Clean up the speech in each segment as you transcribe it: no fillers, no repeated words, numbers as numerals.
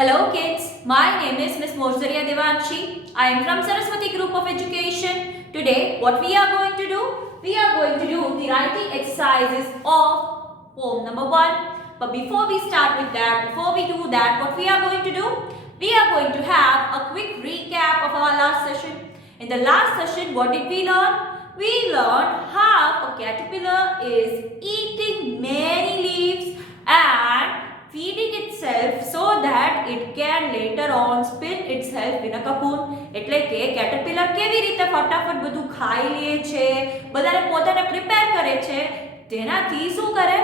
Hello kids, my name is Miss Morsariya Devanshi. I am from Saraswati Group of Education. Today what we are going to do? We are going to do the writing exercises of poem number 1. But before we start with that, before we do that, what we are going to do? We are going to have a quick recap of our last session. In the last session, what did we learn? We learned how a caterpillar is eating many leaves and feeding itself so that it can later on spin itself in a cocoon. એટલે કે Caterpillar કેવી રીતે ફટાફટ બધું ખાઈ લે છે, બધાને પોતાને પ્રિપેર કરે છે, તેનાથી શું કરે?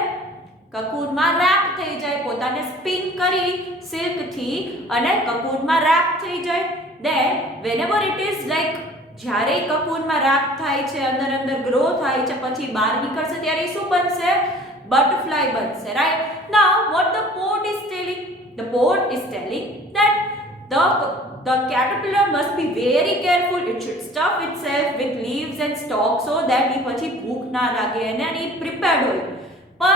કકૂનમાં રેપ થઈ જાય, પોતાને સ્પિન કરી સિલ્ક થી અને કકૂનમાં રેપ થઈ જાય. Then whenever it is like જ્યારે કકૂનમાં રેપ થાય છે, અંદર અંદર ગ્રો થાય છે, પછી બહાર નીકળશે ત્યારે શું બનશે? Butterfly बनse, right? Now what the poet is telling? The poet is telling that the caterpillar must be very careful. It should stuff itself with leaves and stalks so that એ પછી ભૂખ ના લાગે અને એ prepared હોય. પણ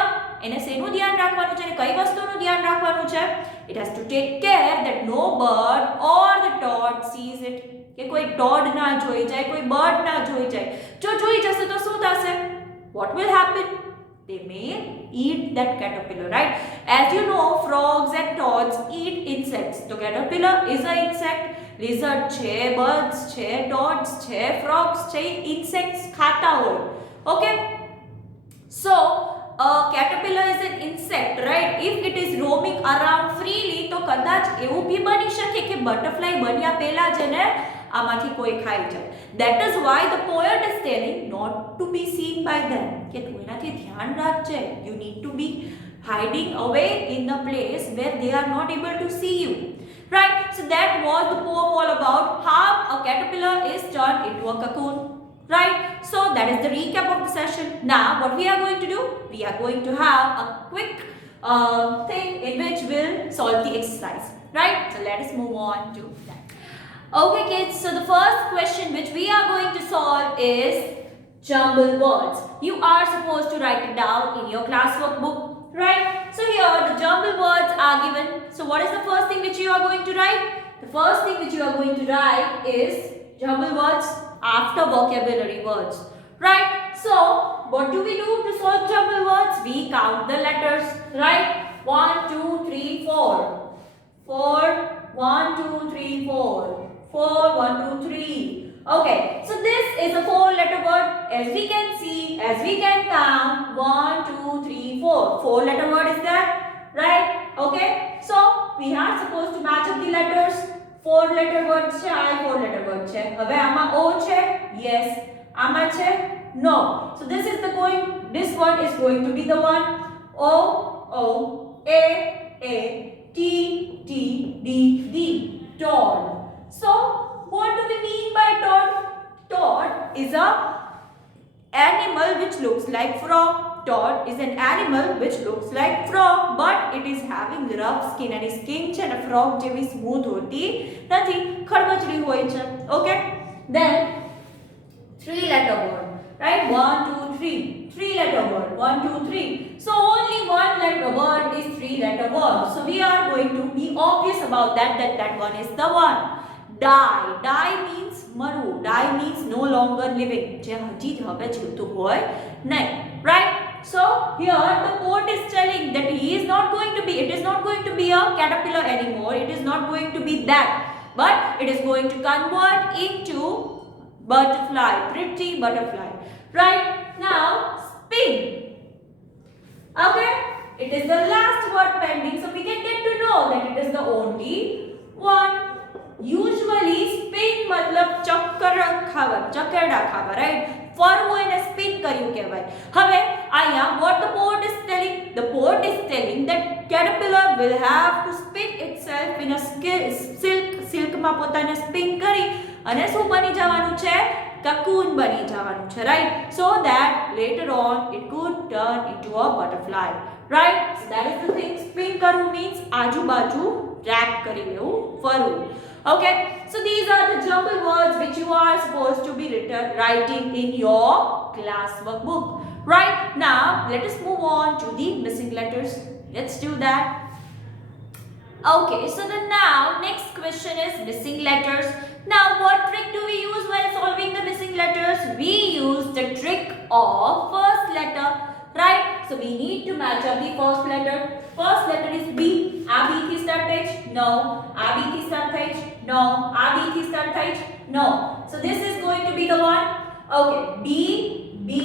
એને શેનું ધ્યાન રાખવાનું છે અને કઈ વસ્તુનું ધ્યાન રાખવાનું છે? It has to take care that no bird or the toad sees it. કે કોઈ toad ના જોઈ જાય, કોઈ bird ના જોઈ જાય. જો જોઈ જશે તો શું થશે? What will happen? They may eat that caterpillar, right? As you know, frogs and toads eat insects. So caterpillar is an insect. Lizard છે, birds છે, toads છે, frogs છે, insects खाता હોય. Okay? So a caterpillar is an insect, right? If it is roaming around freely, તો કદાચ એવું भी બની શકે કે butterfly બન્યા પહેલા જ એને આમાંથી કોઈ ખાઈ જાય. That is why the poet is telling not to be seen by them. કે તું એનાથી ધ્યાન રાખજે. You need to be hiding away in a place where they are not able to see you. Right? So that was the poem all about how a caterpillar is turned into a cocoon. Right? So that is the recap of the session. Now what we are going to do? We are going to have a quick thing in which we'll solve the exercise. Right? So let us move on to that. Okay kids, so the first question which we are going to solve is jumble words. You are supposed to write it down in your classwork book, right? So here the jumble words are given. So what is the first thing which you are going to write? The first thing which you are going to write is jumble words after vocabulary words, right? So what do we do to solve jumble words? We count the letters, right? 1 2 3 4 4 1 2 3 4 4 1 2 3. Okay, so this is a 4-letter word. As we can see, as we can count 1 2 3 4. 4-letter word is that, right? Okay, so we are supposed to match up the letters. 4-letter word છે, આ 4-letter word છે. હવે આમાં O છે? Yes. આમાં છે? No. So this one is going to be the one. O O A A T T D D. Toad. So what do we mean by toad? Toad is a animal which looks like frog. Toad is an animal which looks like frog, but it is having rough skin. And skin છે ને frog જેવી smooth હોતી નથી, ખરબચડી હોય છે. Okay? Then 3-letter word, right? 1 2 3. 3-letter word. 1 2 3. So only 1-letter word is 3-letter word. So we are going to be obvious about that one is the one. Die. Die means મરવું. Die means no longer living. જે હજી હવે જીવતું હોય નહીં. Right? So here the poet is telling that it is not going to be a caterpillar anymore. It is not going to be that. But it is going to convert into butterfly. Pretty butterfly. Right? Now spin. Okay? It is the last word pending. So we can get to know that it is the only one. Usually spin मतलब ચક્કરડા ખાવા, right? ફરવું એને spin કર્યું કહેવાય. હવે અહીંયા what the poet is telling? The poet is telling that caterpillar will have to spin itself in a silk માં પોતાને spin કરી અને શું બની જવાનું છે? cocoon બની જવાનું છે, right? So that later on it could turn into a butterfly, right? So that is the thing. Spin કરવું means આજુબાજુ wrap કરી લેવું, ફરવું. Okay, so these are the jumble words which you are supposed to be writing in your classwork book. Right, now let us move on to the missing letters. Let's do that. Okay, so the now next question is missing letters. Now what trick do we use while solving the missing letters? We use the trick of first letter, right? So we need to match up the first letter. First letter is B. A B થી start થાય છે? No. A B થી start થાય છે? No. A B થી start થાય છે? No. So this is going to be the one. Okay, B, B.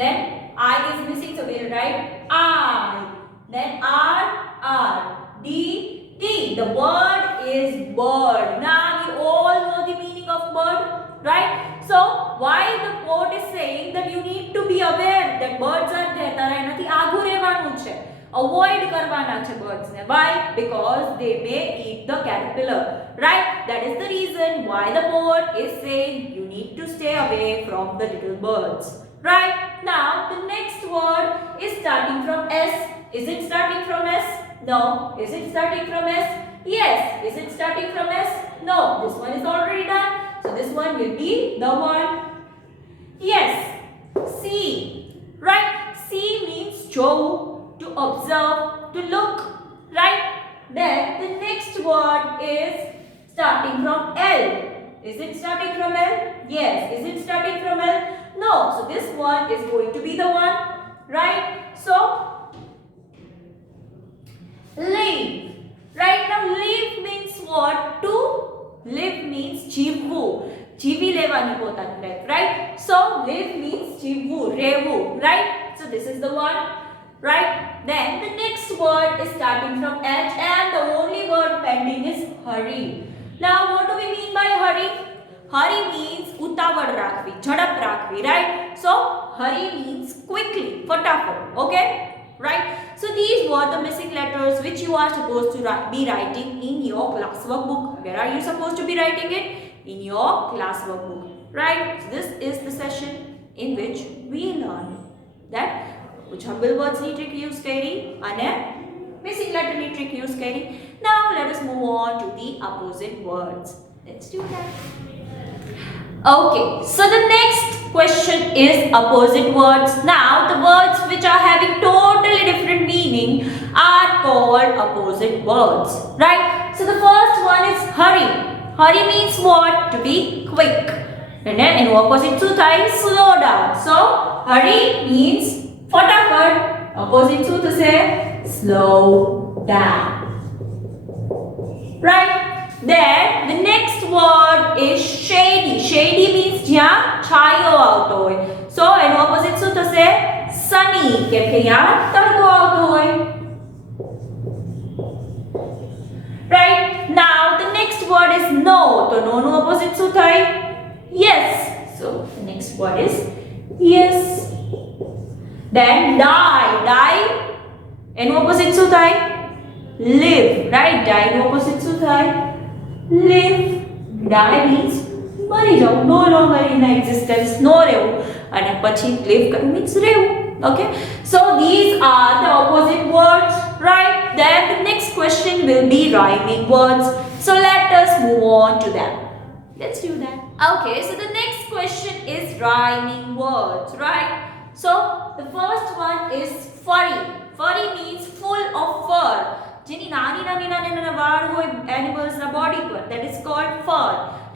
Then I is missing, so we'll write I. Then R, R. D, D. The word is bird. Now we all know the meaning of bird, right? So why the poet is saying that you need to be aware that birds are there. તારે એનાથી આઘું રહેવાનું છે. Avoid કરવાના છે birds ને. Why? Because they may eat the caterpillar, right? That is the reason why the poet is saying you need to stay away from the little birds, right? Now the next word is starting from S. Is it starting from S? No. Is it starting from S? Yes. Is it starting from S? No. This one is already done. So this one will be the one. Yes. C. Right? C means show, to observe, to look. Right? Then the next word is starting from L. Is it starting from L? Yes. Is it starting from L? No. So this one is going to be the one. Right? So live. Right? Now live means what? To live means જીવવું. જીવી લેવાની પોતાની life, right? So live means જીવવું, રહેવું, right? So this is the one, right? Then the next word is starting from H and the only word pending is hurry. Now what do we mean by hurry? Hurry means ઉતાવળ રાખવી, ઝડપ રાખવી, right? So hurry means quickly, ફટાફટ, okay? Right? So these were the missing letters which you are supposed to be writing in your class workbook. Where are you supposed to be writing it? In your class workbook. Right? So this is the session in which we learn that jumble words ni trick use કરી અને missing letter ni trick use કરી. Now let us move on to the opposite words. Let's do that. Okay, so the next question is opposite words. Now the words which are having totally different meaning are called opposite words, right? So the first one is hurry. Hurry means what? To be quick. And then in opposite શું થાય? Slow down. So hurry means ફટાફટ. Opposite શું થશે? Slow down. Right? Then the next word is shady. Shady means જ્યાં છાયો આવતો હોય. So એનો opposite શું થશે? Sunny. કેમ કે ત્યાં તડકો આવતો હોય. Right? Now the next word is no. તો no નો opposite શું થાય? Yes. So the next word is yes. Then die. Die એનો opposite શું થાય? Live. Right? Die નો opposite શું થાય? Live. Die means મરી જાવ, no longer in existence, no રહેવું, અને પછી live કરવું means રહેવું. Okay, so these are the opposite words, right? Then the next question will be rhyming words, so let us move on to them. Let's do that. Okay, so the next question is rhyming words, right? So the first one is furry. Furry means full of fur. જેની નાની નાના વાળ હોય animals ના body પર, that is called fur,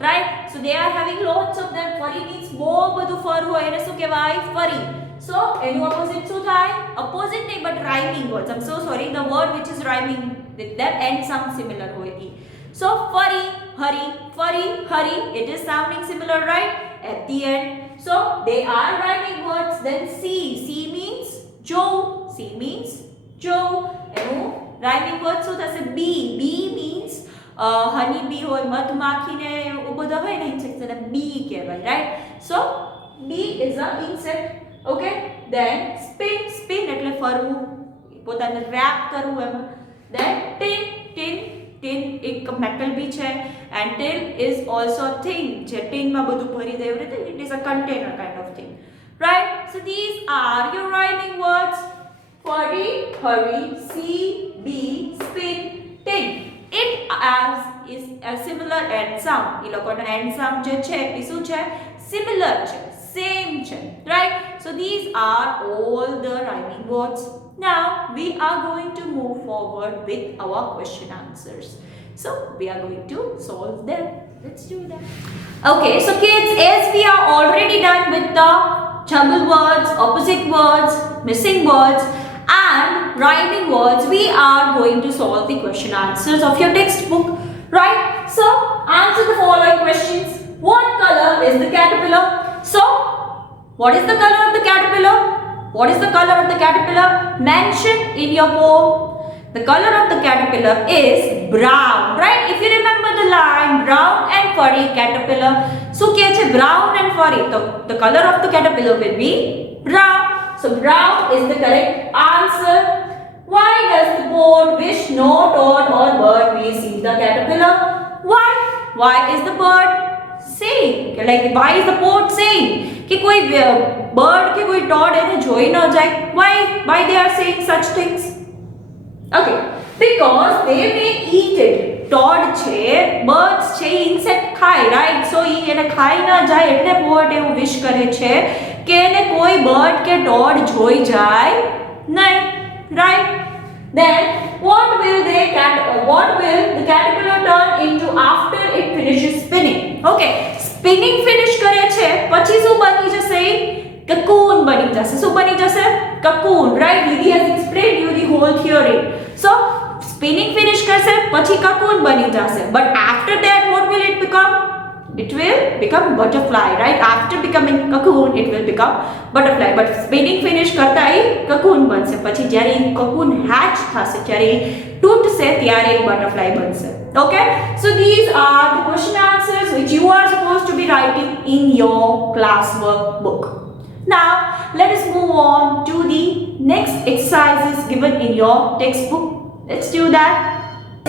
right? So they are having lots of them. Furry means બહુ બધું fur હોય, એને શું કહેવાય? Furry. So એનું opposite શું થાય? Opposite નહીં, but rhyming words. I'm so sorry, the word which is rhyming with that end sounds similar હોય ઈ. So furry, hurry, furry, hurry, it is sounding similar, right? At the end. So they are rhyming words. Then C. C means Joe. C means Joe. એનું rhyming words શું થશે? B. B means honey bee હોય, મધમાખી ને એવું બધા હોય ને insects, એને bee કહેવાય, right? So bee is a insect. Okay? Then spin. Spin એટલે ફરવું, પોતાને wrap કરવું એમાં. Then tin. Tin. Tin એક metal બી છે, and tin is also a thing જે tin માં બધું ભરી દે everything. It is a container kind of thing, right? So these are your rhyming words. Furry, hurry, see, be, spin, tin. It is a similar end sound. એ લોકોનો end sound જે છે એ શું છે? Similar છે, same છે, right? So these are all the rhyming words. Now we are going to move forward with our question answers. So we are going to solve them. Let's do that. Okay, so kids, as we are already done with the jumble words, opposite words, missing words and rhyming words, we are going to solve the question answers of your textbook, right? So answer the following questions. What color is the caterpillar? So what is the color of the caterpillar? What is the color of the caterpillar? Mention in your poem. The color of the caterpillar is brown, right? If you remember the line, brown and furry caterpillar. So brown and furry. So the color of the caterpillar will be brown. So brown is the correct answer. Why does the poet wish no toad or bird may see the caterpillar? Why? Why is the bird saying? Like why is the poet saying कि कोई bird के कोई toad એને જોઈ ન જાય? Why they are saying such things? Okay, because they may eat it. Toad છે, birds છે, insect ખાય, right? So એને ખાઈ ન જાય એટલે poet એવું wish કરે છે કે એને કોઈ bird કે toad જોઈ જાય નહીં, right? Then what will the caterpillar turn into after it finishes spinning? Okay, spinning finish કરે છે પછી શું બની જશે? Cocoon બની જશે. શું બની જશે? Cocoon, right? Didi has explained you the whole theory. So spinning finish કરશે પછી cocoon બની જશે. But after that what will it become? It will become butterfly, right? After becoming cocoon it will become butterfly. But spinning finish કરતા એ cocoon બનશે. પછી જ્યારે cocoon hatch થશે, જ્યારે તૂટશે ત્યારે butterfly બનશે. Okay? So these are the question answers which you are supposed to be writing in your classwork book. Now let us move on to the next exercises given in your textbook. Let's do that.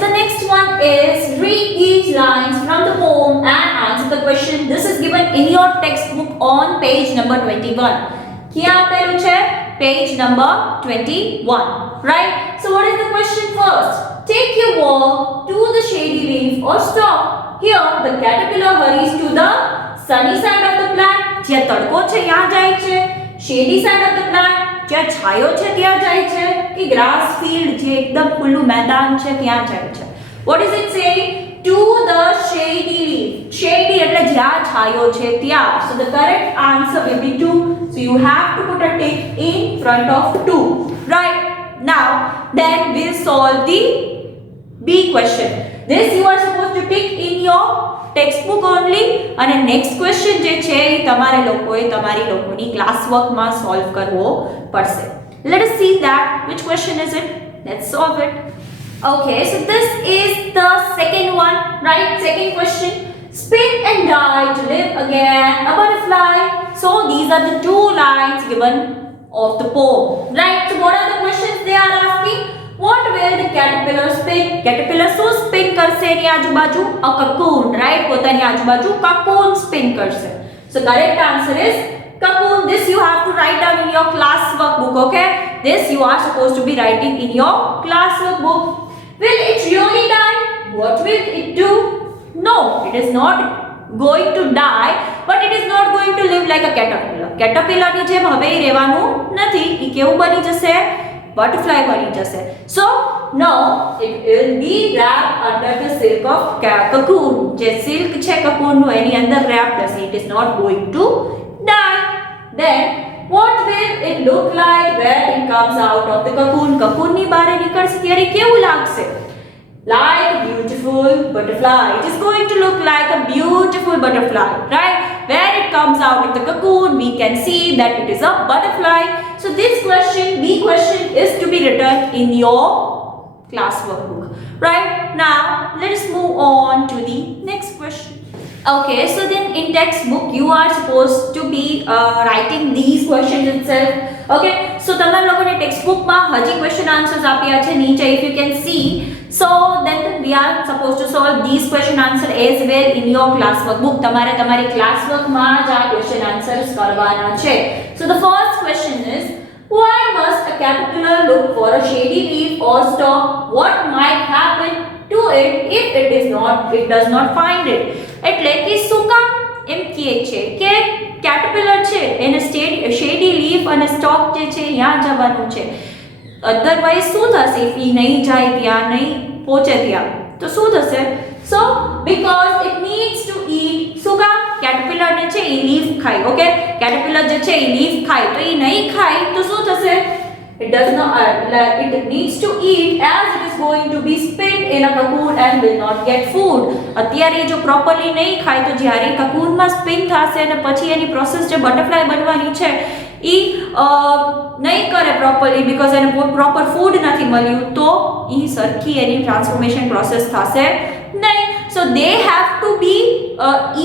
The next one is read each lines from the poem and answer the question. This is given in your textbook on page number 21. Here apelu che page number 21, right? So what is the question first? Take your walk to the shady leaf or stop. Here the caterpillar hurries to the sunny side of the plant. જ્યાં તડકો છે ત્યાં જાય છે. Shady side of the plant જ્યાં છાયો છે ત્યાં જાય છે કે grass field જે એકદમ ખુલ્લું मैदान છે ત્યાં જાય છે. What is it saying? To the shady leaf. Shady એટલે જ્યાં છાયો છે ત્યાં. So the correct answer will be 2. So you have to put a tick in front of 2. Right? Now then we'll solve the B question. This you are supposed to tick in your textbook only. અને next question જે છે એ તમારે લોકોએ તમારી લોકોની class વર્કમાં solve કરવો પડશે. Let us see that which question is it. Let's solve it. Okay, so this is the second one, right? Second question. Spin and die to live again, a butterfly. So these are the two lines given of the poem, right? So what are the questions they are asking? What will the caterpillar spin? Caterpillar શું spin કરશે એની આજુબાજુ? A cocoon, right? પોતાની આજુબાજુ cocoon spin કરશે. So correct answer is cocoon. This you have to write down in your class workbook, okay? This you are supposed to be writing in your class workbook. Will it really die? What will it do? No, it is not going to die, but it is not going to live like a caterpillar. Caterpillar ની જેમ હવે રહેવાનું નથી. ઈ કેવું બની જશે? Butterfly બની જશે. So no, it will be wrapped under the silk of cocoon. જે silk છે cocoon નું એની અંદર wrapped હશે. It is not going to die. Then what will it look like when it comes out of the cocoon? Cocoon ની બહાર નીકળશે ત્યારે કેવું લાગશે? Like a beautiful butterfly. It is going to look like a beautiful butterfly, right? When it comes out of the cocoon, we can see that it is a butterfly. So this question, B question, is to be written in your class workbook. Right? Now, let us move on to the next question. Okay, so then in textbook, you are supposed to be writing these questions itself. Okay, so તમારા લોકોને textbook માં હજી question answers આપ્યા છે નીચે, if you can see. So then we are supposed to solve these question answer as well in your class workbook. તમારે તમારી class work માં જ આ question answers કરવાના છે. So the first question is, why must a caterpillar look for a shady leaf or stalk? What might happen to it if it does not find it? એટલે કે શું કામ એમ કહે છે કે caterpillar છે એને shady leaf લીફ અને સ્ટોક જે છે ત્યાં જવાનું છે. અધરવાઇઝ શું થશે? ઇફ ઈ નહીં જાય ત્યાં, નહીં પહોંચે ત્યાં, તો શું થશે? સો because it needs to eat. શું કામ? કેટરપિલર ને છે એ લીફ ખાય. ઓકે, કેટરપિલર જે છે એ લીફ ખાય, તો એ નહીં ખાય તો શું થશે? It does not it needs to eat as it is going to be spent in a cocoon and will not get food. અત્યારે જો પ્રોપરલી નહીં ખાય તો જ્યારે કકૂનમાં સ્પિન થશે અને પછી એની પ્રોસેસ જે બટરફ્લાય બનવાની છે એ નહીં કરે પ્રોપરલી, બીકોઝ એને પ્રોપર ફૂડ નથી મળ્યું, તો એ સરખી એની ટ્રાન્સફોર્મેશન પ્રોસેસ થશે નહીં. So they have to be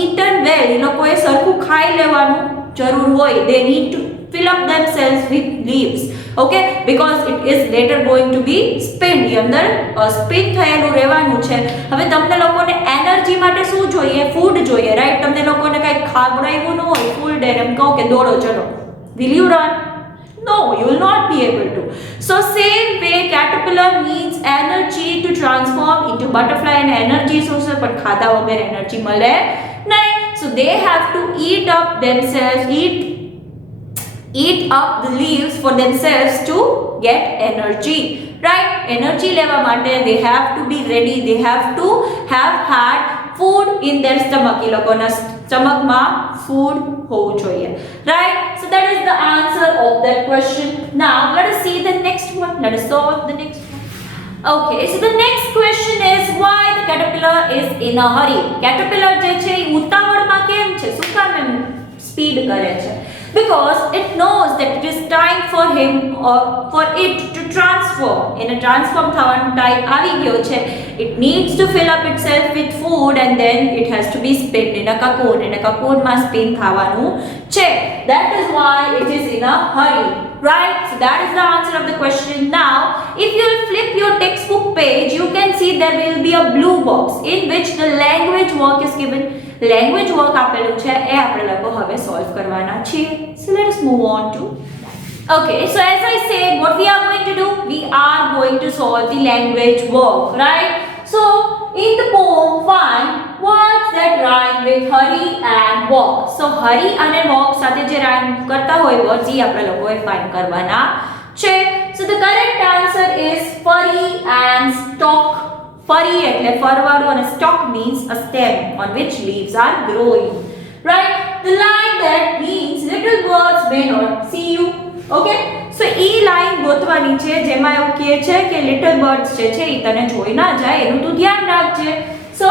eaten well. એ લોકોએ સરખું ખાઈ લેવાનું જરૂર હોય. They need to fill up themselves with leaves. Okay, because it is later going to be spin. એ અંદર સ્પિન થયેલું રહેવાનું છે. હવે તમને લોકોને એનર્જી માટે શું જોઈએ? ફૂડ જોઈએ, રાઈટ? તમને લોકોને કંઈ ખાવડાવ્યું ન હોય ફૂલ ડે, એમ કહો કે દોડો ચલો, will you run? No, you will not be able to. So same way caterpillar needs energy to transform into butterfly, and energy source પણ ખાધા વગર એનર્જી મળે નહીં. So they have to eat up themselves, eat up the leaves for themselves to get energy, right? Energy લેવા માટે they have to be ready, they have to have had food in their stomach. એ લોકોના સ્ટમકમાં food હોવું જોઈએ, right? So that is the answer of that question. Now let us see the next one. Let us solve the next one. Okay, so the next question is why the caterpillar is in a hurry. Caterpillar જે છે એ ઉતાવળમાં કેમ છે? શું કામ એમ speed કરે છે? Because it knows that it is time for him or for it to transform. In a transform thawanu time આવી ગયો છે. It needs to fill up itself with food and then it has to be spin in a cocoon. In a cocoon માં spin થવાનું છે. That is why it is in a hurry, right? So that is the answer of the question. Now if you will flip your textbook page, you can see there will be a blue box in which the language work is given. Language work આપેલું છે એ આપણે લોકો હવે solve કરવાના છીએ. So let us move on to that. Okay, so as I said, what we are going to do? We are going to solve the language work, right? So in the poem, find words that rhyme with hurry and walk. So hurry અને walk સાથે જે rhyme કરતા હોય words એ આપણે લોકોએ find કરવાના છે. So the correct answer is furry and stalk. Furry એટલે ફરવાળું અને stalk means a stem on which leaves are growing, right? The line that means little birds may not see you. Okay, so e line ગોતવાની છે જેમાં એવું કહે છે કે little birds જે છે એ તને જોઈ ના જાય એનું તું ધ્યાન રાખજે. So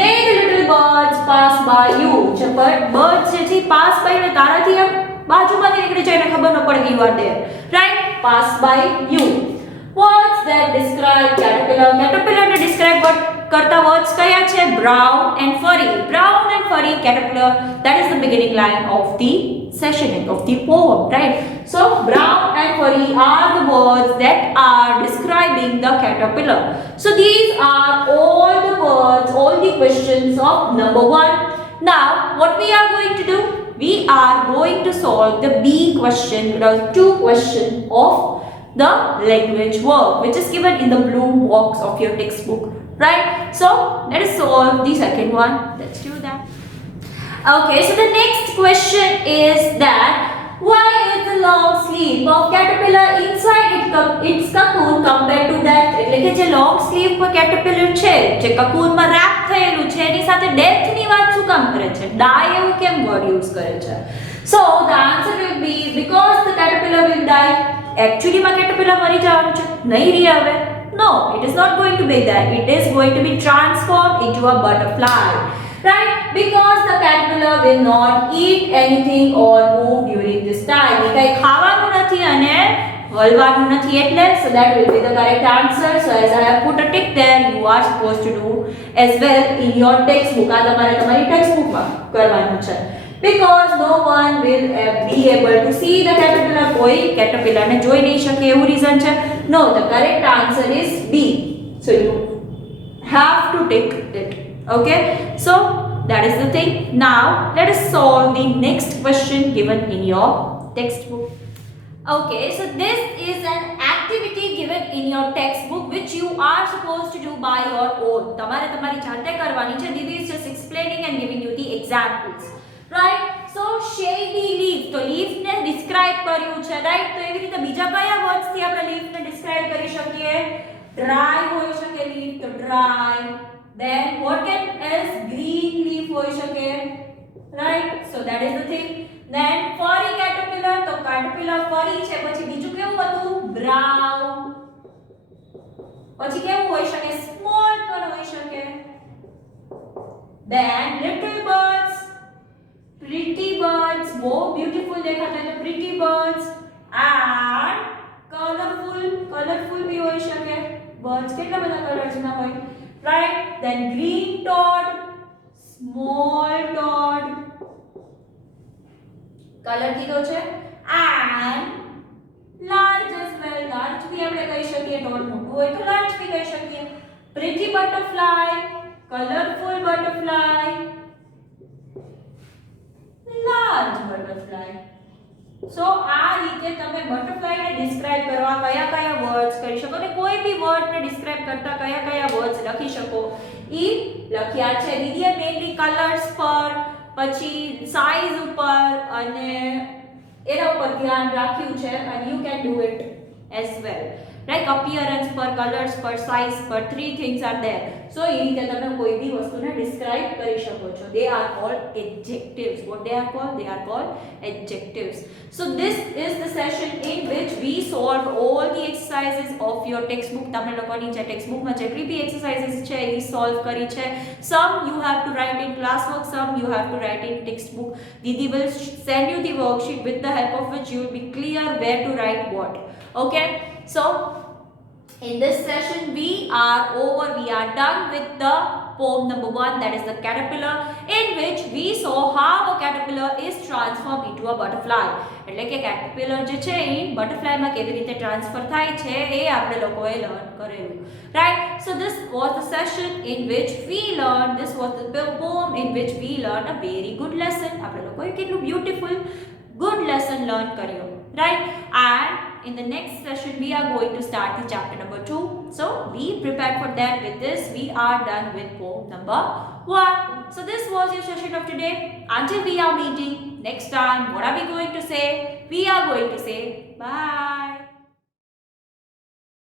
may the little birds pass by you. જે birds જે છે pass by ને તારાથી એમ બાજુમાંથી નીકળી જાય ને ખબર ન પડે you are there, right? Pass by you. Words that describe caterpillar. Caterpillar ને describe કરતા words કયા છે? Brown and furry. Brown and furry caterpillar. That is the beginning line of the session, of the poem, right? So brown and furry are the words that are describing the caterpillar. So these are all the words, all the questions of number 1. Now what we are going to do? We are going to solve the B question, the 2 question of the language work which is given in the blue box of your textbook, right? So let us solve the second one. Let's do that. Okay, so the next question is that why is the long sleeve of caterpillar inside its cocoon compared to that? એટલે કે જે long sleeve પર caterpillar છે જે cocoon માં wrap થયેલું છે એની સાથે death ની વાત શું કામ કરે છે? die એવું કેમ word use કરે છે? So the answer will be because the caterpillar will die. Actually my caterpillar મરી જવાનું છે, નહીં રહે હવે. No, it is not going to be that. It is going to be transformed into a butterfly, right? Because the caterpillar will not eat anything or move during this time. એ કંઈ ખાવાનું નથી અને હલવાનું નથી એટલે. So that will be the correct answer. So as I have put a tick there, you are supposed to do as well in your textbook. આ તમારે તમારી textbookમાં કરવાનું છે. Because no one will be able to see the caterpillar. કોઈ caterpillar ને જોઈ નહીં શકે એવું reason છે. No, the correct answer is B. So you have to tick it. Okay, so that is the thing. Now let us solve the next question given in your textbook. Okay, so this is an activity given in your textbook which you are supposed to do by your own. તમારે તમારી જાતે કરવાની છે. This is just explaining and giving you the examples, right? So shady leaf, તો leaf ને describe describe કર્યું છે right. તો એવી રીતે બીજા કયા વર્ડ્સ થી આપણે લીફ ને ડિસ્ક્રાઇબ કરી શકીએ? ડ્રાય હોઈ શકે લીફ, તો dry. then what can else? green leaf હોઈ શકે right, so that is the thing. then furry caterpillar, તો caterpillar furry છે. પછી બીજું કેવું હતું? brown. પછી કેવું હોઈ શકે? small પણ હોઈ શકે. then little birds, pretty birds, બહુ beautiful દેખાતા હોય તો pretty birds. and colorful भी હોઈ શકે. birds કેટલા બધા કલર્સ ના હોય right. then green toad, small toad, colour કીધો છે. and large as well, large भी આપણે કહી શકીએ. toad મોટું હોય તો large भी કહી શકીએ. pretty butterfly, colorful butterfly, large butterfly. so આ રીતે તમે બટરફ્લાય ને ડિસ્ક્રાઇબ કરવા કયા વર્ડ્સ કરી શકો અને કોઈ બી વર્ડ ને ડિસ્ક્રાઇબ કરતા કયા વર્ડ્સ લખી શકો ઈ લખ્યા છે. દીદીએ મેઇનલી કલર્સ પર પછી સાઈઝ ઉપર અને એના ઉપર ધ્યાન રાખ્યું છે and you can do it as well. like appearance પર, કલર્સ પર, સાઈઝ પર, 3 things are there. so એ રીતે તમે કોઈ બી વસ્તુને ડિસ્ક્રાઇબ કરી શકો છો. they are called adjectives. what they are called? they are called adjectives. so this is the session in which we solved all the exercises of your textbook. તમે લોકોની જે textbook માં જેટલી બી exercises છે એ solve કરી છે. some you have to write in classwork, some you have to write in textbook. Didi will send you the worksheet with the help of which you will be clear where to write what. okay, so in this session we are done with the poem number 1, that is the caterpillar, in which we saw how a caterpillar is transformed into a butterfly. એટલે કે caterpillar જે છે એ butterfly માં કેવી રીતે transfer થાય છે એ આપણે લોકોએ લર્ન કરેલું right. so this was the session in which we learned, this was the poem in which we learned a very good lesson. આપણે લોકોએ કેટલું beautiful good lesson learn કર્યો right. and in the next session we are going to start the chapter number 2. so be prepared for that. With this we are done with poem number 1. so this was your session of today. Until we are meeting next time, what are we going to say? We are going to say bye.